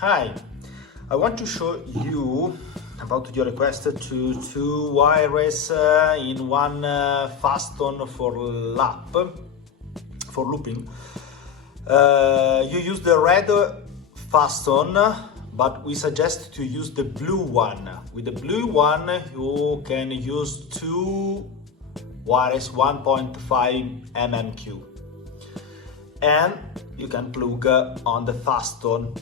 Hi, I want to show you about your request to two wires in one Faston for looping. You use the red Faston, but we suggest to use the blue one. With the blue one, you can use two wires 1.5 mmq, and you can plug on the Faston.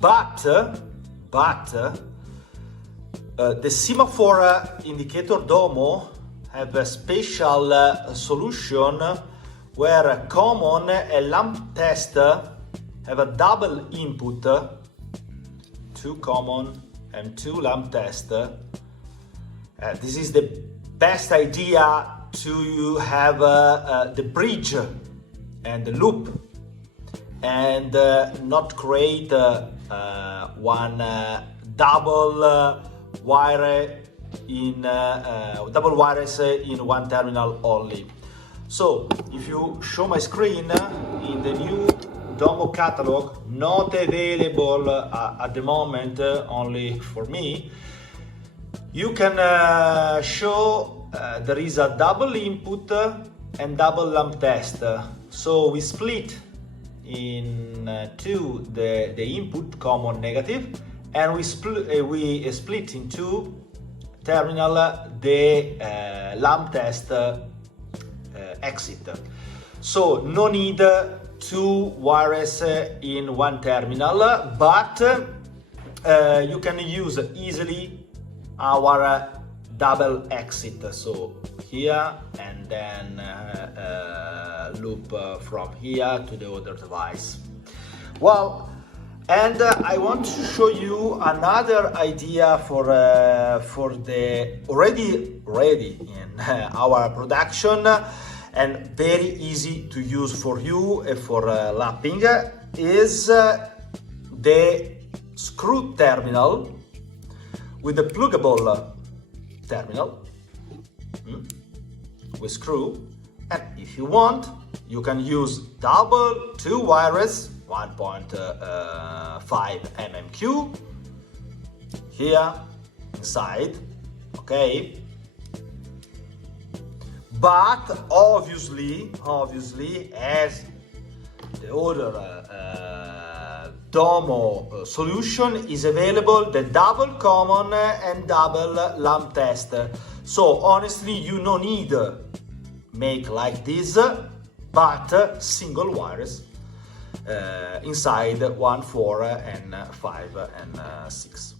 But the Semaphore Indicator Domo have a special solution where a common and lamp test have a double input, two common and two lamp test. This is the best idea to have the bridge and the loop, and not create one double wire in double wires in one terminal only. So if you show my screen in the new Domo catalog, not available at the moment, only for me, you can show there is a double input and double lamp test. So we split in two the input common negative, and we split in two terminal the lamp test exit. So no need two wires in one terminal, but you can use easily our double exit. So here, and then loop from here to the other device. Well, and I want to show you another idea for the already ready in our production and very easy to use for you for lapping is the screw terminal with the pluggable terminal with screw. And if you want, you can use double two wires 1.5 mmq here inside, okay? But obviously as the other Domo solution is available, the double common and double lamp test. So honestly, you no need make like this, but single wires inside 1, 4 and 5 and 6.